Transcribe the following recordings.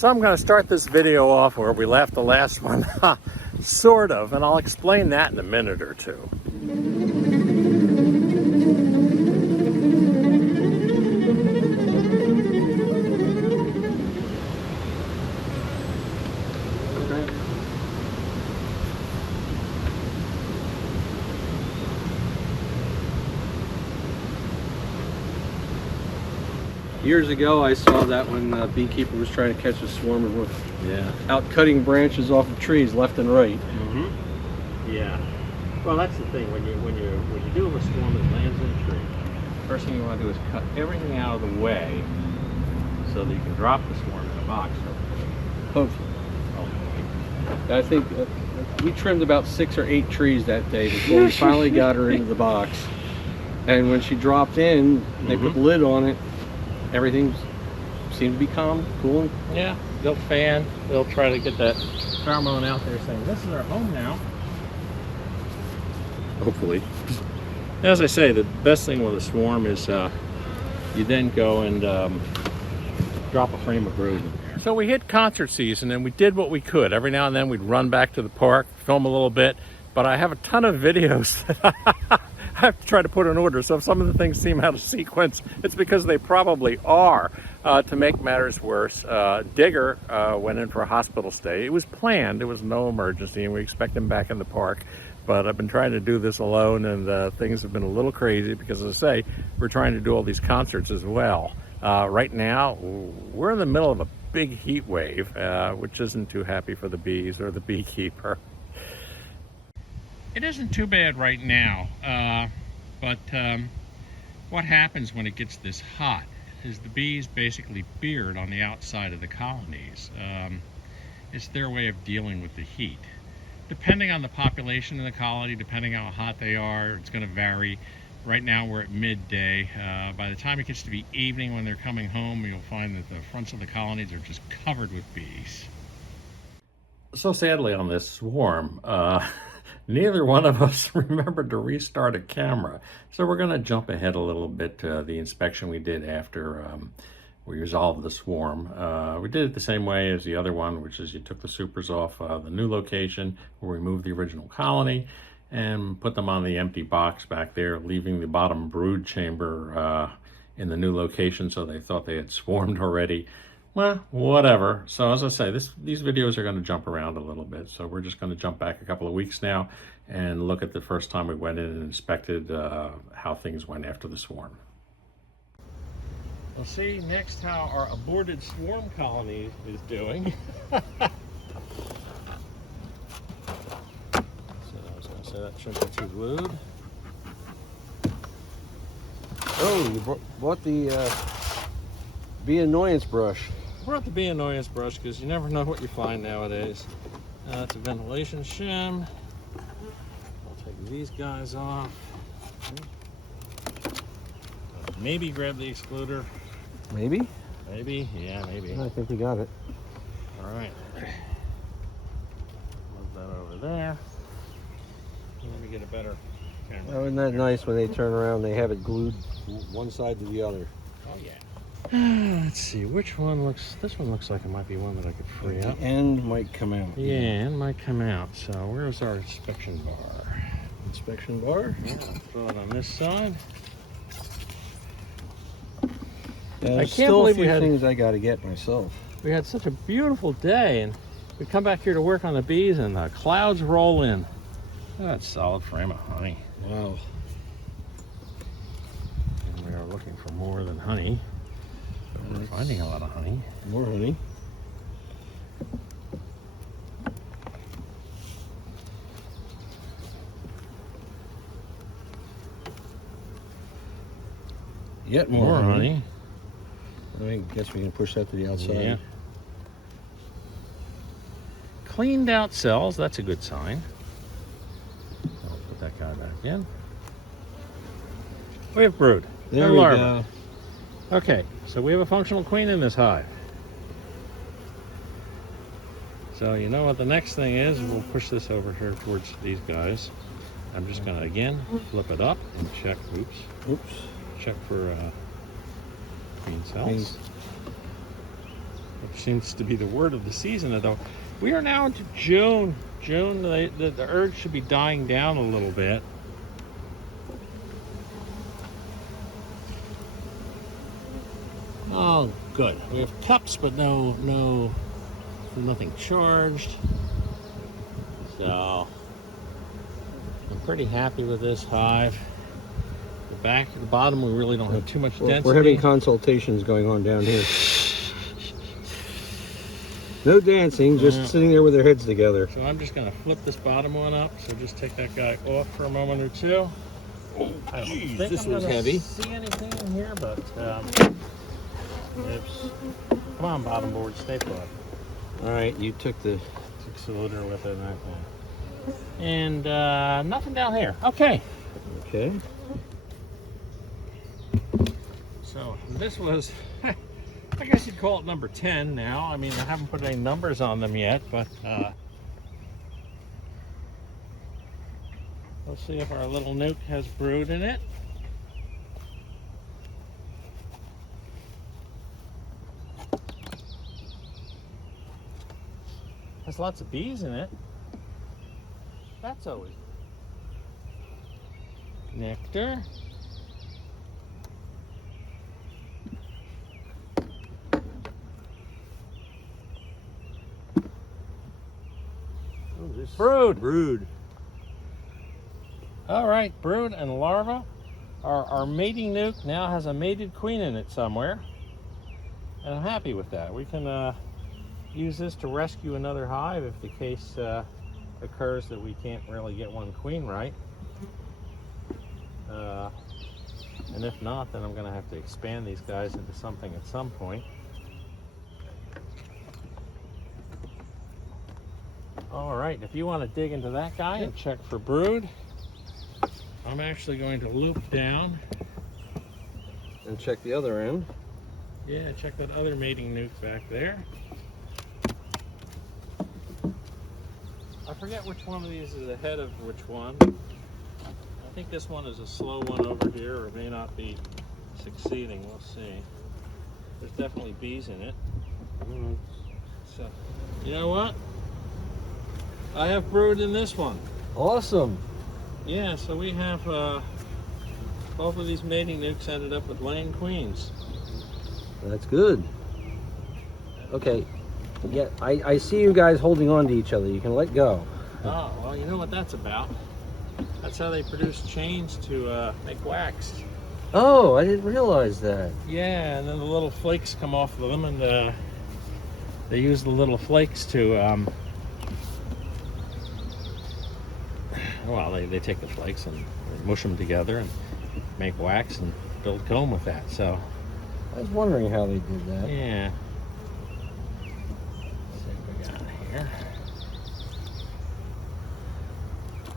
So I'm going to start this video off where we left the last one, sort of, and I'll explain that in a minute or two. Years ago, I saw that when a beekeeper was trying to catch a swarm and were out cutting branches off of trees left and right. Yeah. Well, that's the thing. When you do a swarm that lands in a tree, first thing you want to do is cut everything out of the way so that you can drop the swarm in a box. Hopefully. I think we trimmed about 6 or 8 trees that day before we finally got her into the box. And when she dropped in, they put the lid on it. Everything seemed to be calm, cool. Yeah, they'll fan. They'll try to get that pheromone out there saying, this is our home now. Hopefully. As I say, the best thing with a swarm is you then go and drop a frame of brood. So we hit concert season and we did what we could. Every now and then we'd run back to the park, film a little bit, but I have a ton of videos that I have to try to put in order. So if some of the things seem out of sequence, it's because they probably are. To make matters worse, Digger went in for a hospital stay. It was planned, it was no emergency, and we expect him back in the park. But I've been trying to do this alone, and things have been a little crazy because, as I say, we're trying to do all these concerts as well. Right now, we're in the middle of a big heat wave, which isn't too happy for the bees or the beekeeper. It isn't too bad right now, but what happens when it gets this hot is the bees basically beard on the outside of the colonies. It's their way of dealing with the heat. Depending on the population of the colony, depending on how hot they are, it's going to vary. Right now we're at midday. By the time it gets to be evening when they're coming home, you'll find that the fronts of the colonies are just covered with bees. So sadly on this swarm, neither one of us remembered to restart a camera. So we're going to jump ahead a little bit to the inspection we did after we resolved the swarm. We did it the same way as the other one, which is you took the supers off the new location where we moved the original colony and put them on the empty box back there, leaving the bottom brood chamber in the new location, so they thought they had swarmed already. Well, whatever. So as I say, these videos are going to jump around a little bit. So we're just going to jump back a couple of weeks now and look at the first time we went in and inspected how things went after the swarm. We'll see next how our aborted swarm colony is doing. So I was going to say that shouldn't be too glued. Oh, you bought the bee annoyance brush. I brought the bee annoyance brush because you never know what you find nowadays. It's a ventilation shim. I'll take these guys off. Maybe grab the excluder. Maybe? Maybe? Yeah, maybe. I think we got it. All right. Move that over there. Let me get a better camera. Oh, isn't that nice when they turn around, they have it glued one side to the other. Oh, yeah. Let's see, which one looks, this one looks like it might be one that I could free up. The end might come out. Yeah, it might come out. So where's our inspection bar? Inspection bar? Yeah, throw it on this side. I can't believe we had things I got to get myself. We had such a beautiful day, and we come back here to work on the bees, and the clouds roll in. That's a solid frame of honey. Wow. And we are looking for more than honey. But we're finding a lot of honey. More honey. Yet more honey. I guess we can push that to the outside. Yeah. Cleaned out cells, that's a good sign. I'll put that guy back in. We have brood. There we go. Okay, so we have a functional queen in this hive. So you know what the next thing is? We'll push this over here towards these guys. I'm just gonna, again, flip it up and check, check for queen cells. seems to be the word of the season, though. We are now into June. June, the urge should be dying down a little bit. Oh, good. We have cups, but nothing charged. So I'm pretty happy with this hive. The back, the bottom, we really don't have too much density. We're having consultations going on down here. No dancing, just sitting there with their heads together. So I'm just going to flip this bottom one up. So just take that guy off for a moment or two. Oh, I don't geez, think this I'm was gonna heavy. see anything in here, but oops. Come on, bottom board, stay put. All right, you took the Cylinder with it and that thing. And nothing down here. Okay. Okay. So this was, I guess you'd call it number 10 now. I mean, I haven't put any numbers on them yet, but let's see if our little nuke has brood in it. Has lots of bees in it. That's always nectar. Brood. All right, brood and larva. Our mating nuke now has a mated queen in it somewhere, and I'm happy with that. We can use this to rescue another hive if the case occurs that we can't really get one queen right. And if not, then I'm going to have to expand these guys into something at some point. All right, if you want to dig into that guy and check for brood, I'm actually going to loop down. And check the other end. Yeah, check that other mating nuke back there. I forget which one of these is ahead of which one. I think this one is a slow one over here, or it may not be succeeding. We'll see. There's definitely bees in it. So, you know what? I have brood in this one. Awesome. Yeah, so we have both of these mating nukes ended up with laying queens. That's good. Okay. Yeah, I see you guys holding on to each other. You can let go. Oh, well, you know what that's about. That's how they produce chains to make wax. Oh, I didn't realize that. Yeah, and then the little flakes come off of them, and they use the little flakes to, well, they take the flakes and mush them together and make wax and build comb with that. So I was wondering how they did that. yeah. Let's see what we got here.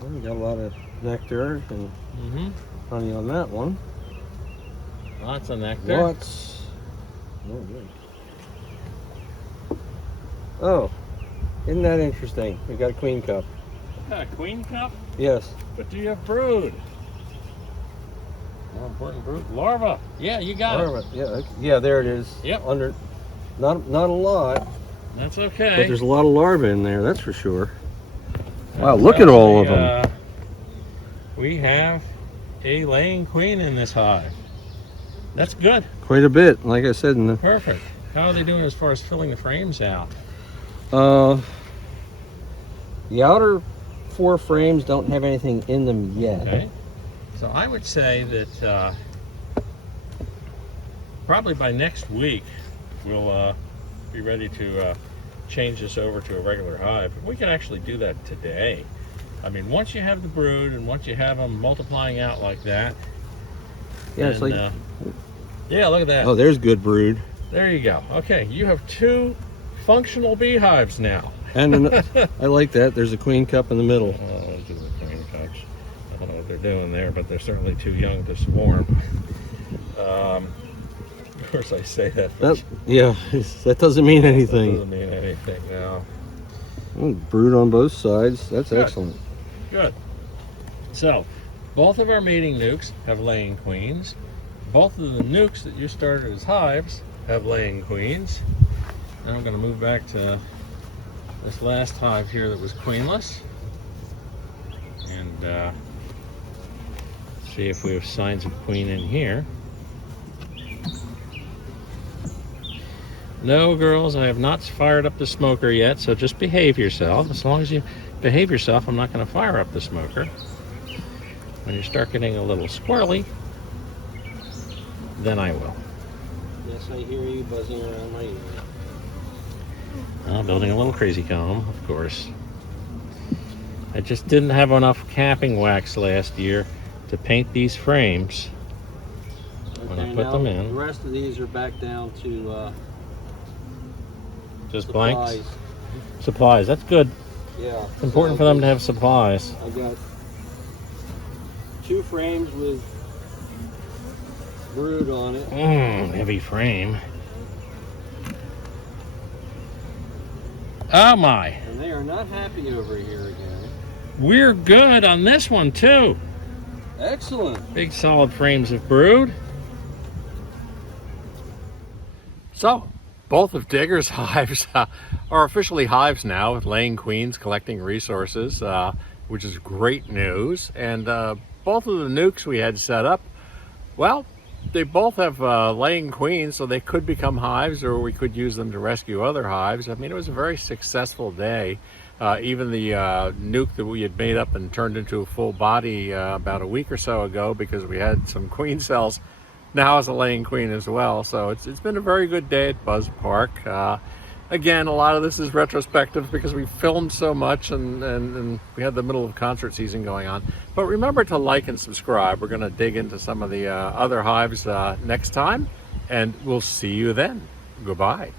Well, we got a lot of nectar and honey on that one. Lots of nectar. Lots. Oh, good. Oh, isn't that interesting? We got a queen cup. A queen cup? Yes. But do you have brood? More important, brood. Larva. Yeah, you got it. Yeah, yeah, there it is. Yep. Under, not a lot, That's okay. but there's a lot of larvae in there. That's for sure. Wow, look at all of them. We have a laying queen in this hive. That's good. Quite a bit, like I said. Perfect. How are they doing as far as filling the frames out? The outer 4 frames don't have anything in them yet. Okay. So I would say that probably by next week we'll be ready to change this over to a regular hive. We can actually do that today. I mean, once you have the brood and once you have them multiplying out like that. Yeah, it's like. Yeah, look at that. Oh, there's good brood. There you go. Okay, you have 2 functional beehives now. And I like that. There's a queen cup in the middle. Oh, those are the queen cups. I don't know what they're doing there, but they're certainly too young to swarm. Of course, I say that. But yeah, that doesn't mean anything. That doesn't mean anything now. Brood on both sides. That's Good. excellent. Good. So, both of our mating nukes have laying queens. Both of the nukes that you started as hives have laying queens. Now I'm going to move back to this last hive here that was queenless, and see if we have signs of queen in here. No, girls, I have not fired up the smoker yet, so just behave yourself. As long as you behave yourself, I'm not going to fire up the smoker. When you start getting a little squirrely, then I will. Yes, I hear you buzzing around my ear. Building a little crazy comb, of course. I just didn't have enough capping wax last year to paint these frames when I put them in. The rest of these are back down to Just supplies. blanks? Supplies, that's good. Yeah. It's important for them to have supplies. I got 2 frames with brood on it. Heavy frame. Oh my. And they are not happy over here again. We're good on this one too. Excellent. Big solid frames of brood. So, both of Digger's hives are officially hives now, with laying queens collecting resources, which is great news. And both of the nukes we had set up, well, they both have laying queens, so they could become hives, or we could use them to rescue other hives. I mean, it was a very successful day. Even the nuke that we had made up and turned into a full body about a week or so ago, because we had some queen cells, now has a laying queen as well. So it's been a very good day at Buzz Park. Again, a lot of this is retrospective because we filmed so much and we had the middle of concert season going on. But remember to like and subscribe. We're going to dig into some of the other hives next time, and we'll see you then. Goodbye.